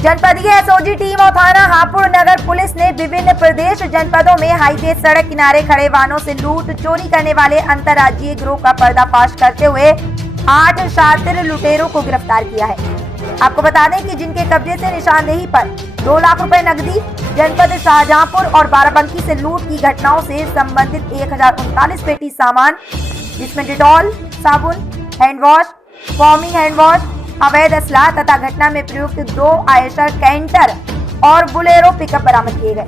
जनपदीय SOG team और थाना हापुड़ नगर पुलिस ने विभिन्न प्रदेश जनपदों में हाईवे सड़क किनारे खड़े वाहनों से लूट चोरी करने वाले अंतर्राज्यीय गिरोह का पर्दाफाश करते हुए 8 शातिर लुटेरों को गिरफ्तार किया है। आपको बता दें कि जिनके कब्जे से निशानदेही पर 2 लाख रुपए नकदी, जनपद शाहजहांपुर और बाराबंकी से लूट की घटनाओं से संबंधित 1039 पेटी सामान, जिसमें डिटॉल साबुन, hand wash, foaming hand wash, अवैध असला तथा घटना में प्रयुक्त 2 आयशर कैंटर और बुलेरो पिकअप बरामद किए गए।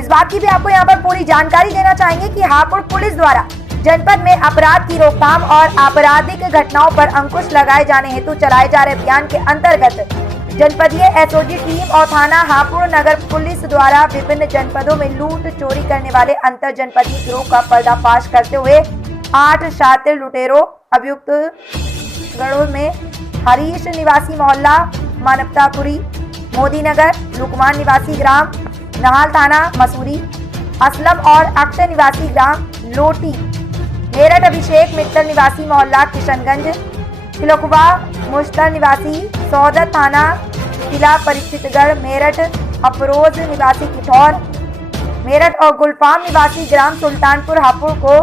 इस बात की भी आपको यहाँ पर पूरी जानकारी देना चाहेंगे कि हापुड़ पुलिस द्वारा जनपद में अपराध की रोकथाम और आपराधिक घटनाओं पर अंकुश लगाए जाने हेतु चलाए जा रहे अभियान के अंतर्गत जनपदीय एसओजी टीम और थाना हापुड़ नगर पुलिस द्वारा विभिन्न जनपदों में लूट चोरी करने वाले अंतर जनपदीय गिरोह का पर्दाफाश करते हुए 8 शातिर लुटेरों अभियुक्त गढ़ों में हरीश निवासी मोहल्ला मानवतापुरी, मोदी नगर, लुकमान निवासी ग्राम नहाल थाना मसूरी, असलम और अक्षय निवासी ग्राम लोटी, मेरठ अभिषेक मित्तल निवासी मोहल्ला किशनगंज, तिलकुवा मुश्तर निवासी सौदत थाना किला परिचितगढ़, मेरठ अफरोज निवासी किठौर, मेरठ और गुलफाम निवासी ग्राम सुल्तानपुर हापुड़ को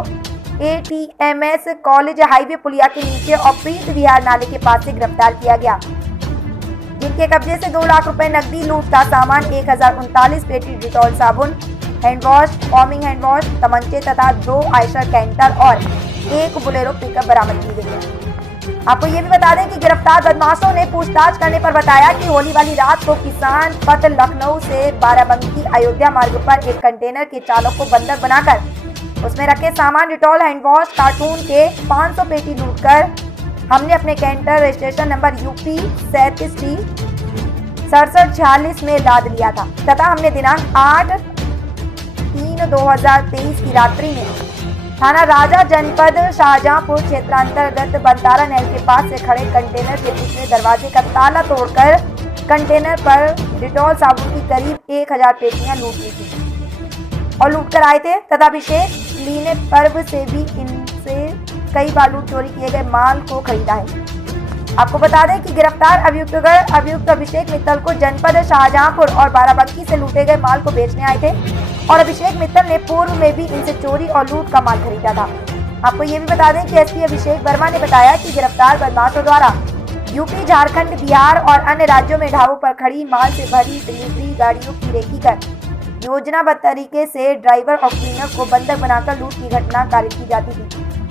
एटीएमएस कॉलेज हाईवे पुलिया के नीचे और प्रीत विहार नाले के पास से गिरफ्तार किया गया, जिनके कब्जे से 2 लाख रुपए नकदी, लूट का सामान, 1039 पेटी डिटॉल साबुन, hand wash, foaming hand wash, तमंचे तथा 2 आयशर कैंटर और 1 बुलेरो पिकअप बरामद की गई है। आपको ये भी बता दें कि गिरफ्तार बदमाशों ने पूछताछ करने पर बताया कि होली वाली रात को किसान पथ लखनऊ से बाराबंकी अयोध्या मार्ग पर एक कंटेनर के चालक को बंधक बनाकर उसमें रखे सामान डिटॉल हैंड वॉश कार्टून के 500 पेटी लूटकर हमने अपने canter registration number UP 37D 6746 में लाद लिया था तथा हमने दिनांक 8/3/2023 की रात्रि में थाना राजा जनपद शाहजहांपुर क्षेत्रांतर्गत बंतारा नहर के पास से खड़े कंटेनर के पिछले दरवाजे का ताला तोड़कर कंटेनर पर डिटॉल साबुन की करीब 1000 पेटियां लूट ली थी और लूट कर आए थे तथा अभिषेक लीने पर्व से भी इनसे कई बार लूट चोरी किए गए माल को खरीदा है। आपको बता दें कि गिरफ्तार अभियुक्त अभिषेक मित्तल को जनपद शाहजहांपुर और बाराबंकी से लूटे गए माल को बेचने आए थे और अभिषेक मित्तल ने पूर्व में भी इनसे चोरी और लूट का माल खरीदा था। आपको ये भी बता दें कि एसपी अभिषेक वर्मा ने बताया कि गिरफ्तार बदमाशों द्वारा यूपी, झारखंड, बिहार और अन्य राज्यों में ढाबों पर खड़ी माल से भरी डिलीवरी गाड़ियों की रेकी कर योजनाबद्ध तरीके से ड्राइवर और क्लीनर को बंधक बनाकर लूट की घटना कार्य की जाती थी।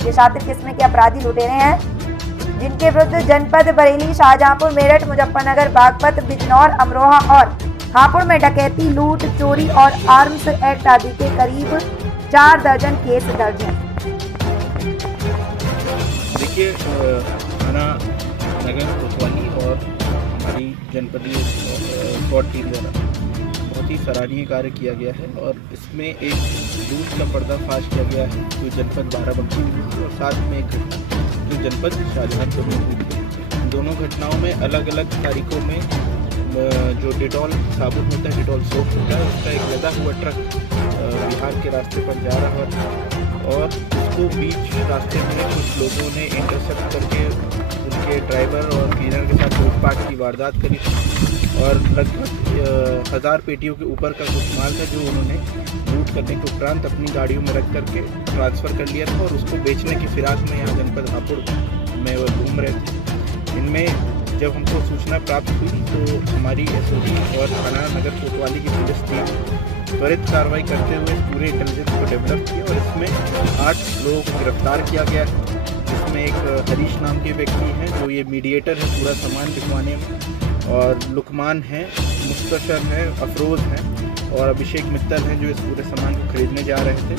ये शातिर किस्म के अपराधी लुटेरे हैं जिनके विरुद्ध जनपद बरेली, शाहजहांपुर, मेरठ, मुजफ्फरनगर, बागपत, बिजनौर, अमरोहा और हापुड़ में डकैती, लूट, चोरी और आर्म्स एक्ट आदि के करीब 4 दर्जन केस दर्ज हैं। देखिए, थाना नगर कोतवाली और हमारी जनपदीय स्क्वाड टीम द्वारा बहुत ही सराहनीय कार्य किया गया है और इसमें एक लूट का पर्दाफाश किया गया है जो जनपद बाराबंकी में हुई और साथ में एक घटना जो जनपद शाहजहांपुर में हुई थी। दोनों घटनाओं में अलग अलग तारीखों में जो डिटॉल साबुन होता है, डिटॉल सोप होता है, उसका एक लदा हुआ ट्रक बिहार के रास्ते पर जा रहा था और उसको बीच रास्ते में कुछ लोगों ने इंटरसेप्ट करके उनके ड्राइवर और क्लीनर के साथ लूटपाट की वारदात करी और लगभग 1000 पेटियों के ऊपर का कुछ माल था जो उन्होंने लूट करने के उपरांत अपनी गाड़ियों में रख करके ट्रांसफ़र कर लिया था और उसको बेचने की फिराक में यहाँ जनपद हापुड़ में वो घूम रहे थे। इनमें जब हमको सूचना प्राप्त हुई तो हमारी एसओजी और थाना नगर कोतवाली की पुलिस टीम त्वरित कार्रवाई करते हुए पूरे इंटेलिजेंस को डेवलप किया और इसमें 8 लोगों को गिरफ्तार किया गया है, जिसमें एक हरीश नाम के व्यक्ति हैं जो ये मीडिएटर है पूरा सामान बिकवाने में, और लुकमान हैं, मुस्तशर हैं, अफरोज हैं और अभिषेक मित्तल हैं जो इस पूरे सामान को खरीदने जा रहे थे।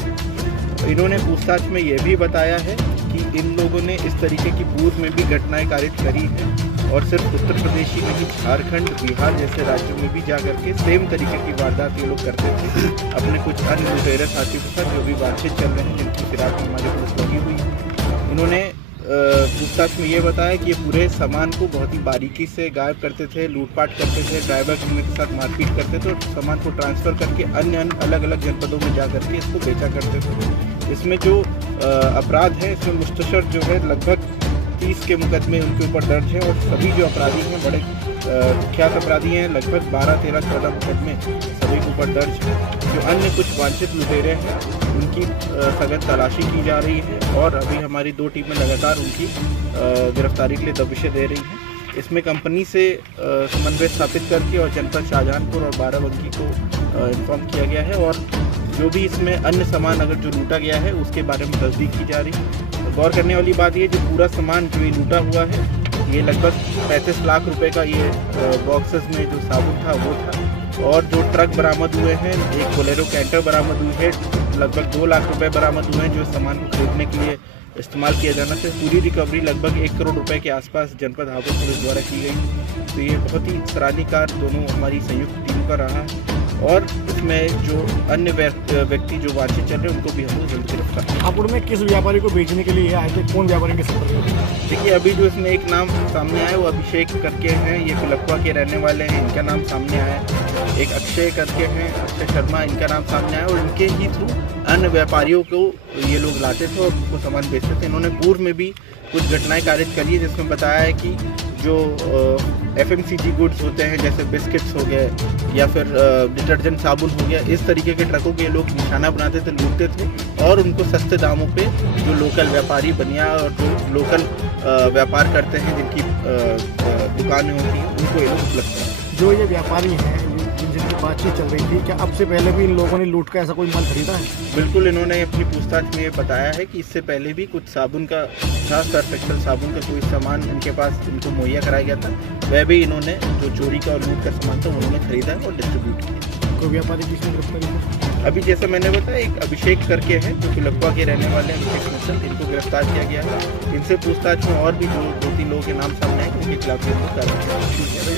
तो इन्होंने पूछताछ में यह भी बताया है कि इन लोगों ने इस तरीके की पूर्व में भी घटनाएं कारित करी हैं और सिर्फ उत्तर प्रदेश ही नहीं, झारखंड, बिहार जैसे राज्यों में भी जा करके सेम तरीके की वारदात ये लोग करते थे अपने कुछ अन्य लुटेरे साथियों के साथ जो भी बातचीत चल रहे हैं, जिनकी फिराक में हमारी पुलिस लगी हुई है। इन्होंने पूछताछ में ये बताया कि ये पूरे सामान को बहुत ही बारीकी से गायब करते थे, लूटपाट करते थे, ड्राइवर क्लीनर के साथ मारपीट करते थे और सामान को ट्रांसफ़र करके अन्य अलग अलग जनपदों में जा करके इसको बेचा करते थे। इसमें जो अपराध है, इसमें मुस्तशर जो है लगभग 30 के मुकदमे उनके ऊपर दर्ज हैं और सभी जो अपराधी हैं बड़े कुख्यात अपराधी हैं। लगभग 12, 13, 14 मुकदमे सभी के ऊपर दर्ज हैं। जो अन्य कुछ वांछित लुटेरे हैं उनकी सघन तलाशी की जा रही है और अभी हमारी 2 टीमें लगातार उनकी गिरफ्तारी के लिए दबिशें दे रही हैं। इसमें कंपनी से समन्वय स्थापित करके और जनपद शाहजहानपुर और बाराबंकी को इन्फॉर्म किया गया है और जो भी इसमें अन्य सामान अगर जो लूटा गया है उसके बारे में तस्दीक की जा रही है। तो गौर करने वाली बात ये जो पूरा सामान जो ये लूटा हुआ है ये लगभग 35 लाख रुपए का ये बॉक्सेस में जो साबुन था वो था और जो ट्रक बरामद हुए हैं, एक बोलेरो कैंटर बरामद हुई है, लगभग 2 लाख रुपए बरामद हुए हैं जो सामान को खरीदने के लिए इस्तेमाल किया जाना था। पूरी रिकवरी लगभग 1 करोड़ रुपए के आसपास जनपद हापुड़ पुलिस द्वारा की गई। तो ये बहुत ही सराहनीय कार्य दोनों हमारी संयुक्त टीम का रहा है और इसमें जो अन्य व्यक्ति जो वांछित चल रहे हैं उनको भी हम लोग जल्द गिरफ्तार। हापुड़ में किस व्यापारी को बेचने के लिए आए थे, कौन व्यापारी के संपर्क में? देखिए अभी जो इसमें एक नाम सामने आया वो अभिषेक करके हैं, ये पिलखवा के रहने वाले हैं, इनका नाम सामने आया। एक अक्षय करके हैं, अक्षय शर्मा, इनका नाम सामने आया और इनके ही थ्रू अन्य व्यापारियों को ये लोग लाते थे और उनको सामान बेचते थे। इन्होंने पूर्व में भी कुछ घटनाएं कारित करी है जिसमें बताया है कि जो FMCG गुड्स होते हैं जैसे बिस्किट्स हो गए या फिर डिटर्जेंट साबुन हो गया, इस तरीके के ट्रकों के लोग निशाना बनाते थे, लूटते थे और उनको सस्ते दामों पे जो लोकल व्यापारी बनिया और जो लोकल व्यापार करते हैं जिनकी दुकानें होती हैं उनको ये लोग उपलब्ध कराते हैं। जो ये व्यापारी हैं जिनकी बातचीत चल रही थी, क्या अब से पहले भी इन लोगों ने लूट का ऐसा कोई माल खरीदा है? बिल्कुल, इन्होंने अपनी पूछताछ में ये बताया है कि इससे पहले भी कुछ साबुन का था, सर्फ एक्सेल साबुन का कोई सामान इनके पास इनको मुहैया कराया गया था, वह भी इन्होंने जो चोरी का और लूट का सामान था उन्होंने खरीदा है और डिस्ट्रीब्यूट किया। कोई व्यापारी की इसमें गिरफ्तारी है? अभी जैसे मैंने बताया एक अभिषेक करके हैं जो पिलखवा के रहने वाले हैं, अभिषेक मित्तल, इनको गिरफ्तार किया गया है। इनसे पूछताछ में और भी जो 2-3 लोगों के नाम सामने आए उनके खिलाफ कार्रवाई की जाएगी।